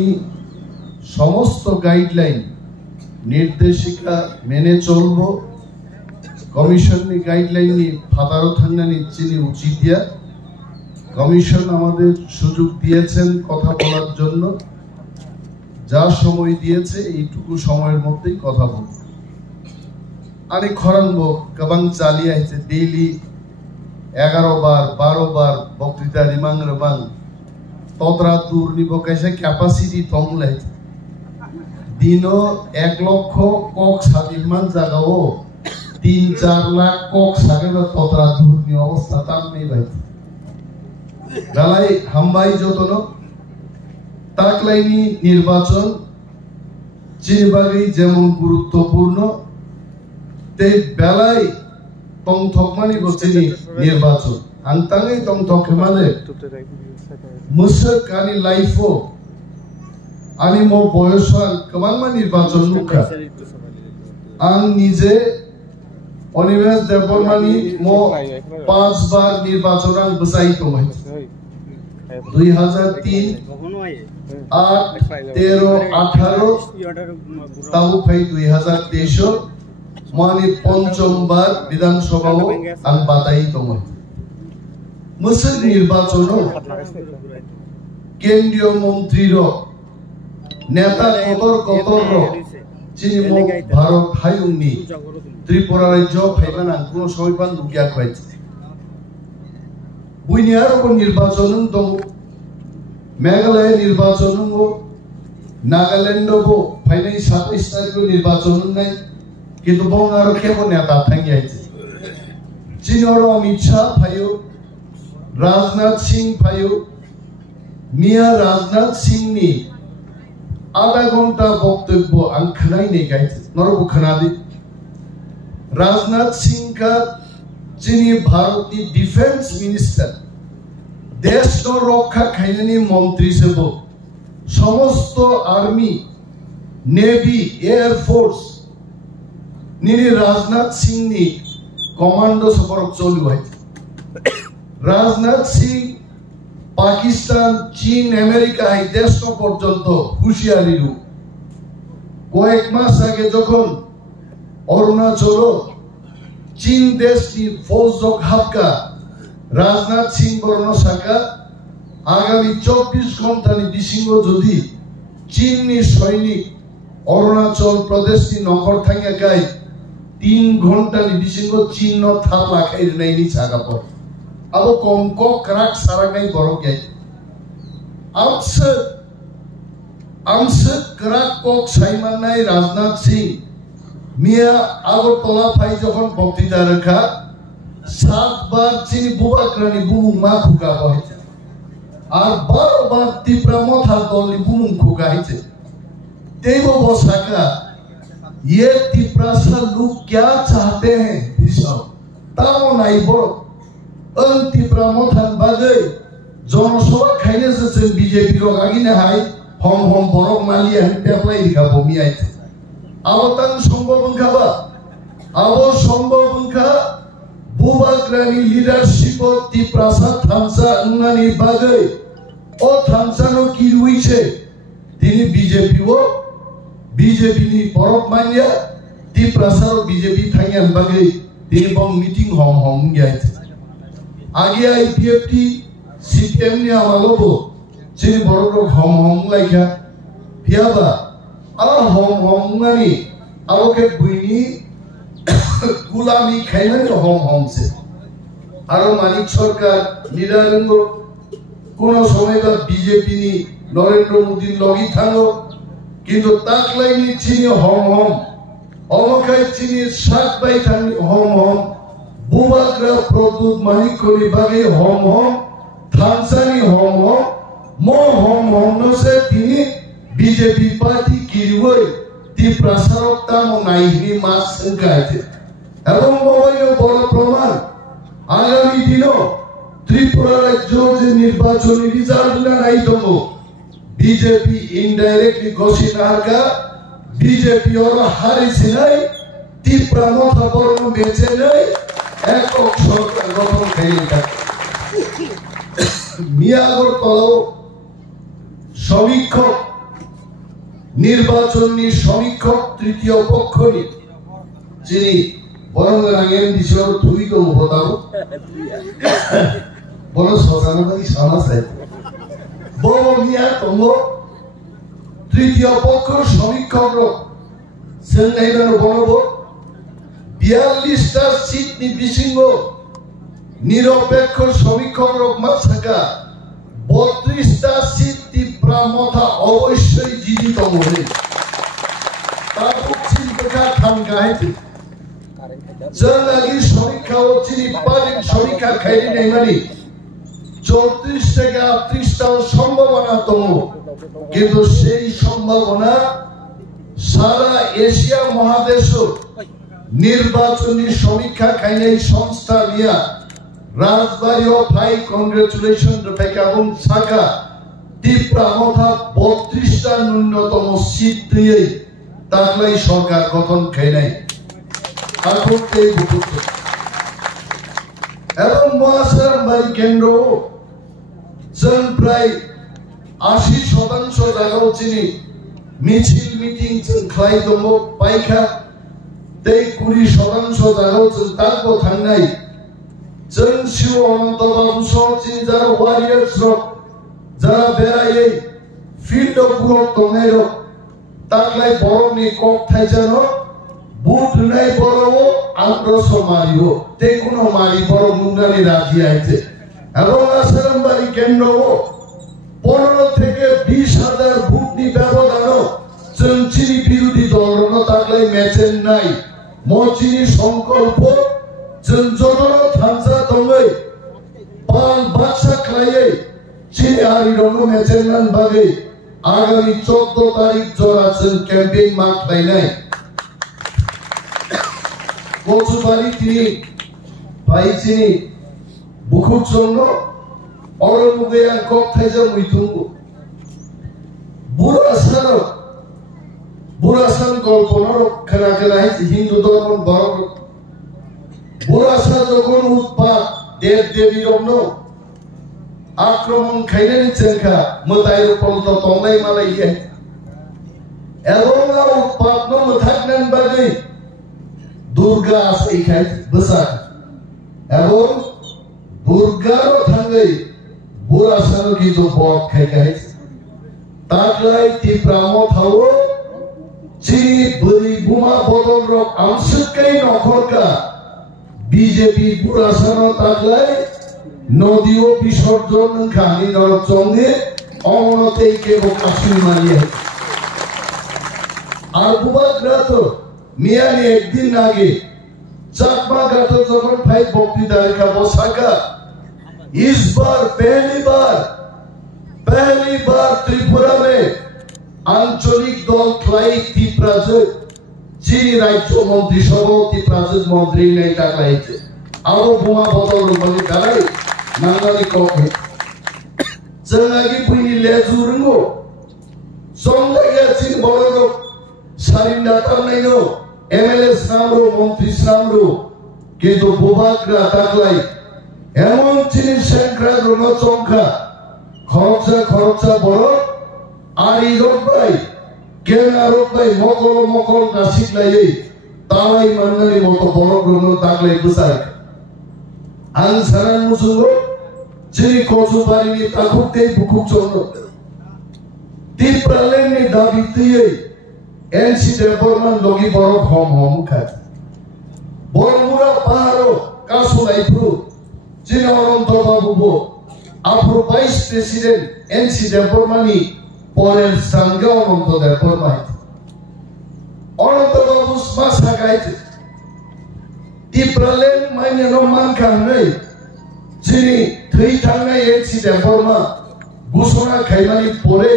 আমি সমস্ত গাইডলাইন निर्देशिका मेने चलबो कमिशन नि गाइडलाइन नि फादारो थांनानि चिनि उचित दिया कमिशन आमादेर सुযোগ दिएছেন কথা বলার জন্য যা সময় দিয়েছে এইটুকু সময়ের মধ্যেই কথা বলবো আরে খরাঙ্গো গবাং চালিয়ে আইছে ডেইলি 11 বার 12 বার বক্তৃতা রিমাং রবাং ততরা দূর নিব কাইছে ক্যাপাসিটি তমলাই दिनो 1 लक्ष कक सादिमान जागाओ 3-4 लाख कक सागेबा ततरा दुर्नि अवस्था ताम नहीं भाई गालाई हामबाई जतनो ताकलाइनी निर्वाचन चिनिबागै जेमन गुरुत्वपूर्ण ते बेलाई तंथकमानि बचिनि निर्वाचन आंताङै तंथकमाले मुसकानि लाइफो आनी मो बयसान गोबां निर्वाचन मुखा आं निजे अनिमेष देवबर्मानि मो 5 बार निर्वाचन आं बसाई दंमोन 2003 8 13 18 ताबो फै 2023 माने पंचम बार विधानसभाओ आं बादाई दंमोन मुसक निर्वाचन केंद्रीय मंत्री नेता कतर कतर चिनि मो भारत हायुंनि त्रिपुरा राज्य फाइबान आं कोनो समयबान दुगिया खाइছে बुइनियार निर्वाचन दं मेघालय निर्वाचन नागालैंड फाइनाय 27 तारिख निर्वाचन नाय किन्तु बंगार केबो नेता थांगि आइছে चिनर अमित शाह फायो राजनाथ सिंह फायो मिया राजनाथ सिंह नि आधा घंटा वक्तव्य आं खोनायनाय गाइছে नरबो खोनादि राजनाथ सिंह का जिनि भारतनि डिफेंस मिनिस्टर देश को रक्षा खायनायनि मंत्री सेबो समस्त आर्मी नेवी एयर फोर्स निनि राजनाथ सिंह नि कमांडो सफर चलु है राजनाथ सिंह पाकिस्तान चीन अमेरिका है देश तो पर्यंत हुशियारी कयेक मास आगे जखन अरुणाचल चीन देश की फौज घातका राजनाथ सिंह बरनो साका आगामी 24 घंटा बिसिंगो जदि चीन नि सैनिक अरुणाचल प्रदेश नि नखर थांगा गाय 3 घंटा बिसिंगो चीन न थाप लाखाइनायनि सागा पर अब कमको क्राक सारांगाय बरक गाय आमसे क्राक कक साइमाननाय राजनाथ सिंह मिया आगरतला फाइ जखन बक्तृता रखा 7 बार चिनि बुबाक्रानि बुमुं मा खुगा बाहायছে আর 12 बार त्रिपुरा मथा दलनि बुमुं खुगा हायছে तेबो बसाका ये त्रिपुरा सा लोग क्या चाहते हैं दिसो ताओ नाइबो त्रिपुरा मथान बागै जनसभा खायनो जों बीजेपी रो गागिनो हाय हम बरक मालिया पेप्लाय दिखा बमी आइছে आवतान सम्भव ओंखाबा आबो सम्भव ओंखा बुबाक्रानि लिडारशिप त्रिपुरा सा थांसा उन्नानि बागै ओ थांसानो किरुइছে তিনি बीजेपी नि बरक मालिया त्रिपुरा सा बीजेपी थांयान बागै তিনি बं मीटिंग हम गाइছে आगे आईपीएफटी सीपीएम ने आमालोबो चिनि बरक हम लाइखा फियाबा आ हम नानि आवके बुइनि गुलामी खाइनानि हम से आरो मानिक सरकार निरारंगो कोनो समयबा बीजेपी नि नरेंद्र मोदी लगि थाङो किन्तु ताकलाइनि चिनि हम अमकाय चिनि सात बाय थांनि हम बुबाक्रा प्रदूत मानिकनि बागै हम थांसानि हम नसे तिनि बीजेपी पार्टी किरुय त्रिपुरा सरकता नाइनि मास संगायते एवं मोबाइल बड़ प्रमाण आगामी दिनो त्रिपुरा राज्य जे निर्वाचनी रिजाल्ट नाइ दङ बीजेपी इनडाइरेक्टली घोषणा हारका बीजेपी और हारिसिनाय त्रिपुरा मथा बरन बेचेनाय एকক सरकार गठन खाइले मियागरतलाव समीक्षक নির্বাচনী সমীক্ষক তৃতীয় পক্ষনি যিনি বরঙ্গারাঙ্গের দিশর তুই তো বতাও বড় সজানবাদী সাহসে বড় মিয়া তঙ্গ তৃতীয় পক্ষ সমীক্ষক সেনাইবানো বনব 42টা সিট নি বিসিঙ্গ নিরপেক্ষ সমীক্ষক মাছাকা 32টা সিট তি প্রামথা অবশ্যই জীবিত মনে তারপর চিন্তা থামগাইতে জনগি সমীক্ষা ও চিনি পালিক সমীক্ষা খাইনি নাই মানে 34 থেকে 38টা সম্ভাবনা তম কিন্তু সেই সম্ভাবনা সারা এশিয়া মহাদেশ নির্বাচনী সমীক্ষা খাইনাই সংস্থা নিয়া রাজবাড়ী ও ভাই কংগ্রেচুলেশন পেকাবুম সাকা তীব্রা মথা 32টা ন্যূনতম সিট দিয়ে তাহলেই সরকার গঠন খাইনাই আখতে বুকুত এবং মহাসারামবাড়ি কেন্দ্র জন প্রায় 80% জায়গাও চিনি মিছিল মিটিং जों খাই দম পাইখা 20% জায়গাও जों তারপর থাংনাই जों শিব অনন্ত বাবু সচিন যারা ওয়ারিয়ার্স যারা বেড়াই ফিল্ড পুরো তমের তাকলাই বড়নি কক থাই জানো বুট নাই বড় আগ্রস মারিও তে কোনো মারি বড় মুন্ডানি রাজি আইছে এবং আসারামবাড়ি কেন্দ্র 15 থেকে 20,000 ভোট নি ব্যবধান চিনি বিরোধী দল তাকলাই ম্যাচেন নাই মচিনি সংকল্প জনজনন থানসা দঙ্গই পাল বাদশা খাইয়ে চিনি আরি রণ ম্যাচেন নান ভাবে আগামী 14 তারিখ জোরাছেন ক্যাম্পেইন মাঠ নাই কচুবাড়ি তিনি পাইছিনি বুকুর জন্য অরমুগে আর কক থাইজা মুইতুঙ্গু বুড়াসান গল্পনার খেলা খেলা হিন্দু ধর্ম বড় বুড়াসা যখন উৎপাত দেব দেবী রমন আক্রমণ খাইলে নিচ্ছেনখা মতাইর পলত তংলাই মালাই এবং আর উৎপাত থাকলেন বাদে দুর্গা আছে খাই বসা এবং দুর্গারও থাঙ্গে বুড়াসানো কিন্তু বক খাই খাই তাকলাই তীব্রাম থাও চিনি বলি বুমা বদল রক আংশিকই নখরকা বিজেপি বুড়াসানো তাকলাই নদীও বিসর্জন খানি নরক সঙ্গে অমনতেই কেবল কাশি মারিয়ে আর বুবাগ্রা তো মিয়ানি একদিন আগে চাকমা घाट जखन भाई बक्तृता रेखा बसाका इस बार पहली बार त्रिपुरा में आंचलिक दल खलाई त्रिपुराजों चीनी राज्य मंत्री सभा त्रिपुराजों मंत्री नहीं टाकलाई थे आरो बुमा बदल रूपनी दाराई नांगाली कोके जंगागी पुनी लेजुरंगो संगया चीन बड़ो सारिंदाता नहीं नो एमएलए सामरो मंत्री सामरो কিন্তু বুবাকরা তাকলাই এমন জিনিস সংখ্যা রণ সংখ্যা খরচা বড় আর এই রোগবাই কেনা রোগবাই মকল নাসিকলাই তালাই মান্নানি মতো বড় রণ তাকলাই বুসাই আন সারান মুসুঙ্গ যিনি কচুবাড়িনি তাকুতেই বুকুক চন্দ্র তীব্রালেনি দাবিতেই এনসি ডেভেলপমেন্ট লগি বড় হম খায় বড়মুরা পাহাড় কাসুলাইফু যিনি অনন্ত বাবু আফ্রো ভাইস প্রেসিডেন্ট এনসি ডেভেলপমেন্টনি পরের সঙ্গে অনন্ত ডেভেলপমেন্ট অনন্ত বাবু মাসা গাইতে তীব্রালেন মাইনে মান খান্নাই যিনি থৈ থাঙ্গাই এনসি ডেভেলপমেন্ট ঘোষণা খাইমানি পরে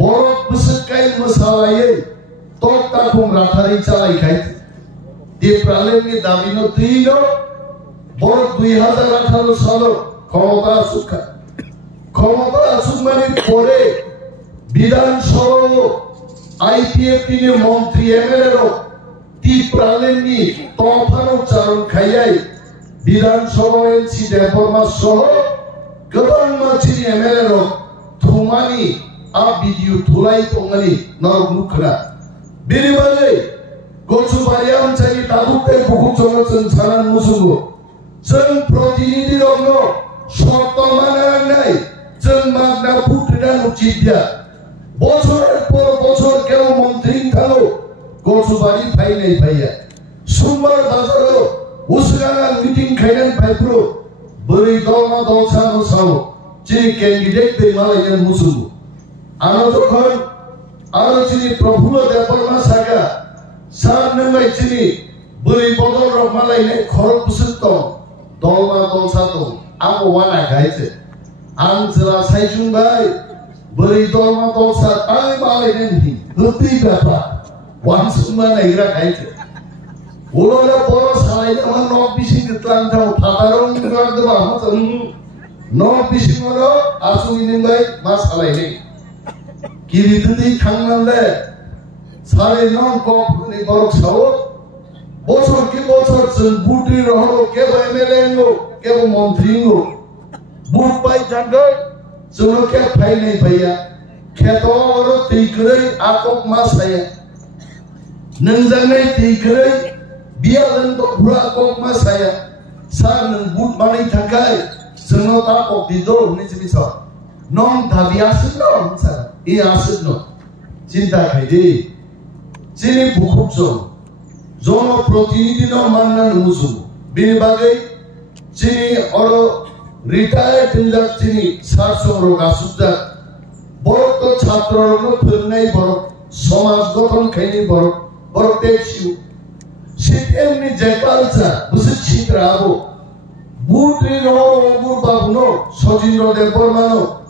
বড় বুসকাই মসালায়ে তক্তাকুম রাথারি চালাই খাইতে তীব্রালেননি দাবিনো তিন বড় 2018 সাল ক্ষমতা আসুক মানে পরে বিধানসভা আইপিএফটি মন্ত্রী এমএলএ তীব্রালেননি তফানো চারণ খাইয়াই বিধানসভা এনসি ডেভেলপমেন্ট সহ গদন মাছিনি MLA থুমানি video thulai tongani norok nukhna bini bagai gochu bariam chai tabukte buku jongo chen sanan musungo chen protinidhi rogno shorto manan nai chen magna putridan uchidya bochorer por bochor keu montri thalo gochu bari phai nai phaiya sumbar bazaro usgana meeting khainan phaipro bari dolma dolsa no sao chini candidate de malayan musungo ano jokhon aro chini profulo deborma saga sar nangai chini bari bodol rok malai ne khorok busutto dolma dolsa to amo wana gaise ansela saijung bai bari dolma dolsa tai malai ne hi duti gata wansuma naira gaise Ulola boros halai nama nok bising ketlang tau patarong keluar dua macam nok bising moro asu ini baik mas halai ni kiri tuti kangen le sare non kok ni borok sawo bosor ki bosor sen butri rohlo kebo MLA ngo kebo montri ngo but pai jangai suno ke phai nei bhaiya kheto oro tikrai akok mas saya nangjangai tikrai biaran to pura kok masaya sar nang but manai thakai seno ta kok dido ni chibisa non dhabiasin no sa I asin no cinta khaide chini bukhupso jono protinidhi no mannan musu bini bagai chini oro retired tindak chini sarso roga subda borok to chhatro no phirnai borok samaj gothon khaini borok teksiu Sitemni Jaipalsa, busit Chitrabo, Butri no Ogur Babuno, Sojindro de Bormano,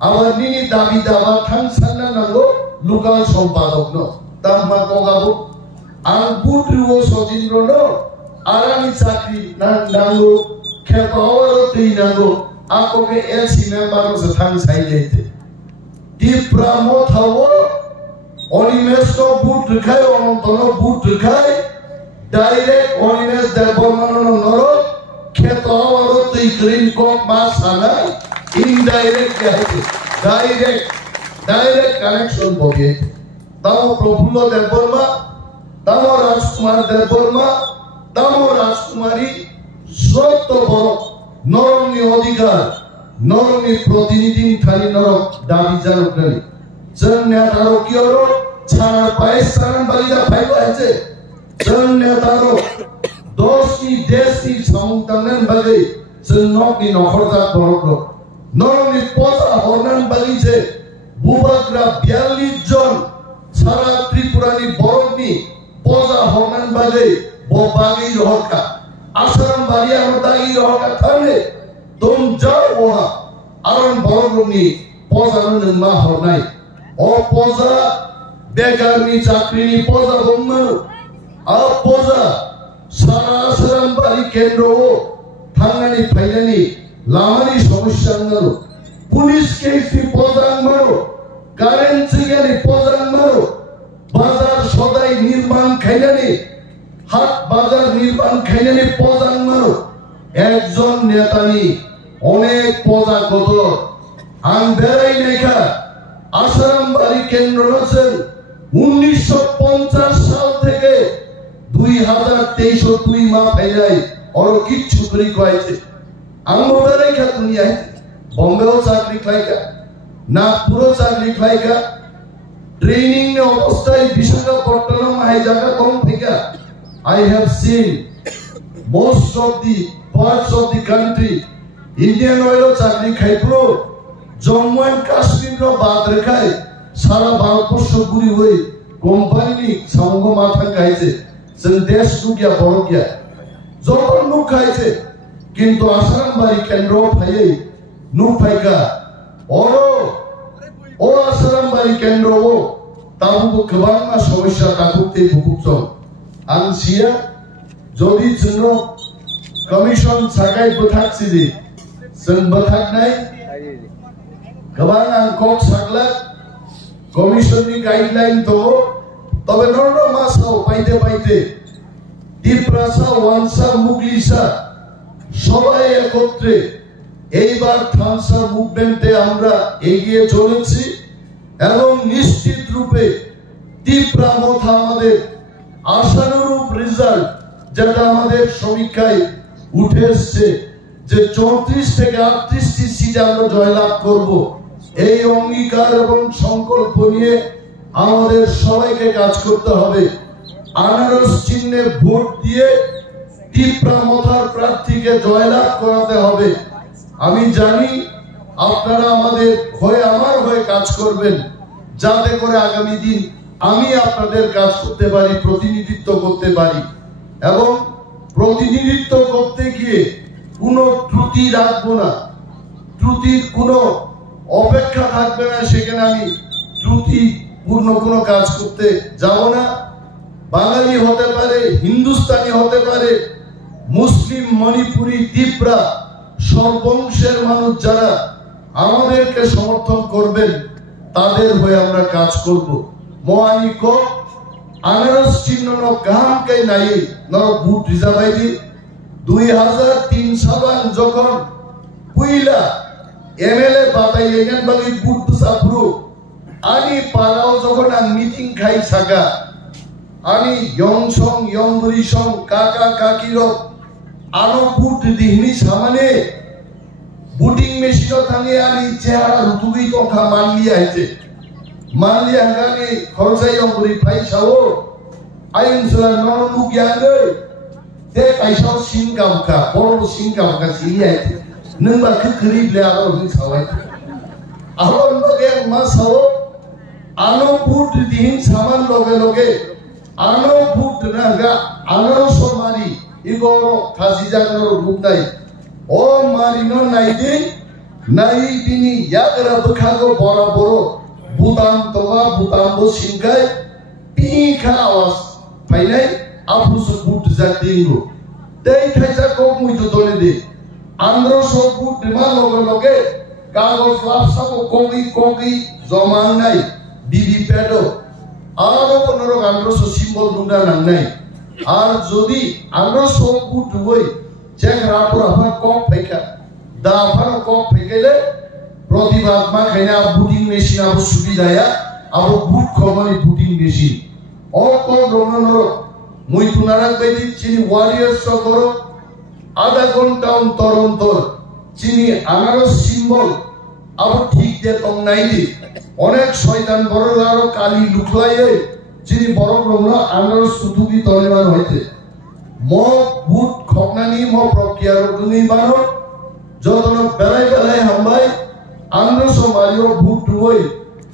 Avanini Davi Dava, Tansana Nango, Lugal Sompadogno, Tamma Kogabo, and Butri was Sojindro no, Arani Sakri, Nango, Kepaoro Tinango, Akoke Elsi members of Tansai. Deep Bramo Tawo, Onimesto Butkai, Ontono Butkai. Direct honest development noro kheto aro tikrin kok masana indirect direct connection boge tamo profulo deborma tamo rajkumari sotto boro noroni odhikar noroni protinidhi thani norok dabi janokani jannat aro kioro chana paisan balida phaibo ache Jannataro dosti desti samungtangan bagai senok di nohorta borok noroni pota hornan bagi je bubagra 42 jon sara tripurani borokni pota hornan bagai bobagi rohka asram baria hodagi rohka thane tum jao oha aron borokni pota nunma hornai o pota begarni chakrini pota bommanu Apoza sarasaram bari kendro thangani phainani lamani samasya ngalo police case ni podang maro currency ni podang maro bazar sodai nirman khainani hat bazar nirman khainani podang maro ekjon netani onek poda goto an berai nekha asaram bari kendro aছেন 1950 সাল থেকে 2023 2 মাস হয়ে और किच्छु करी कोइছে আমরা রেখা দুনিয়ায় বম্বেও চাকরি খাইকা নাগপুরও চাকরি খাইকা training এ অবস্থায় বিশাখাপট্টনম এই জায়গা কম থেকে I have seen most of the parts of the country Indian oil চাকরি খাইপ্রো জম্মু এন্ড কাশ্মীর র বাদ রেখায় সারা ভারতবর্ষ ঘুরি হই কোম্পানি সঙ্গ মাথা খাইছে দেশ টুকিয়া বড় গিয়া যখন মুখ খাইছে কিন্তু আসারাম বাড়ি কেন্দ্র ফাইয়ে নু ফাইকা ও আসারাম বাড়ি কেন্দ্র ও তাবুকো গোबां সমস্যা তাকুতে বুকুছ আনসিয়া যদি জন্য কমিশন সাগাই বথাকছি দি जों বথাকনাই गोबां आंकक सागला কমিশনनि গাইডলাইন তো তবে নরম মাসাও পাইতে পাইতে ডিপ্রাসা ওয়ানসা মুগলিসা সবাই একত্রে এইবার থানসা মুভমেন্টে আমরা এগিয়ে চলেছি এবং নিশ্চিত রূপে তীব্রা মথা আমাদের আশানুরূপ রেজাল্ট যেটা আমাদের সমীক্ষায় উঠে এসছে যে 34 থেকে 38টি সিট আমরা জয়লাভ করব। এই অঙ্গীকার এবং সংকল্প নিয়ে আমাদের সবাইকে কাজ করতে হবে। আনারস চিহ্নে ভোট দিয়ে তীব্রা মথার প্রার্থীকে জয়লাভ করাতে হবে। আমি জানি আপনারা আমাদের হয়ে আমার হয়ে কাজ করবেন যাতে করে আগামী দিন আমি আপনাদের কাজ করতে পারি, প্রতিনিধিত্ব করতে পারি এবং প্রতিনিধিত্ব করতে গিয়ে কোনো ত্রুটি রাখবো না, ত্রুটির কোনো অপেক্ষা থাকবে না। সেখানে আমি ত্রুটিপূর্ণ কোনো কাজ করতে যাব না। বাঙালি হতে পারে, হিন্দুস্তানি হতে পারে, মুসলিম, মণিপুরি, তীব্রা, সর্বংশের মানুষ যারা আমাদেরকে সমর্থন করবেন তাদের হয়ে আমরা কাজ করব। মোয়ানিক আনারস চিহ্ন কাহামকে নাই নর বুট রিজার্ভাইদি 2003 সাবান যখন পুইলা এমএলএ বাতাই এখান বাকি বুট সাফরু আনি পাড়াও যখন মিটিং খাই থাকা আমি ইয়ংসং ইয়ংরিসং কাকা কাকির আনো বুট দিহিনি সামানে বুটিং মেশিন থাঙে আমি চেহারা রুতুগি কথা মানলিয়া হয়েছে মানলিয়া গানে খরচাই অঙ্গুরি ফাইসাও আইনসলা নরনু জ্ঞানে তে কাইসাও সিংকামকা বড় সিংকামকা সিলিয়া হয়েছে নংবা খরিবলে আরো হিসাবাই আরো লগে মাসাও আনো বুট দিহিন সামান লগে লগে আনো বুট নাগা আনো সমারি ইগোরো খাসি জাগর বুট নাই ও মারিনো নাইদি নাই দিনি ইয়াগরা বখাগো বড় বড় বুতাম তোবা বুতামবো সিংকাই পিখা আওয়াজ ফাইনাই আপুসু বুট জাতিঙ্গো তেই খাইসা কম মুইতো দলে দে আন্দ্র সব বুট ডিমা লগে লগে কাগজ লাপসাবো কগি কগি জমান নাই বিবি পেডো আরো 15 আন্দ্রসো সিম্বল দুটা নাই আর যদি আন্দ্রসো বুট হই চেক রাপুর আফা কক ফেকা দা আফার কক ফেকেলে প্রতিবাদ মা খাইনা বুটিং মেশিন আবো সুবিধায়া আবো বুট খমানি বুটিং মেশিন ও কো রমনর মুই তুনারা কইদি চিনি ওয়ারিয়ার্স করো আধা ঘন্টা অন্তর অন্তর চিনি আনারস সিম্বল আবো ঠিক দে তং নাইদি অনেক শয়তান বড় আরো কালি লুকলাইয়ে চিনি বড় রমনা আনারস সুতুবি তলেমান হইতে ম বুট খকনানি ম প্রক্রিয়া রুনি বানো যতন বেলাই বেলাই হামবাই আনারস মারিও বুট হই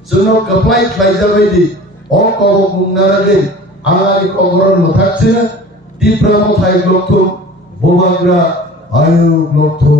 জন্য কপ্লাই খাই যাবাইদি অ কব মুন্নারাগে আঙারি কবরন নথাকছে তীব্রা মথাই লক্ষ্য বোবাগ্রা আয়ু লক্ষ্য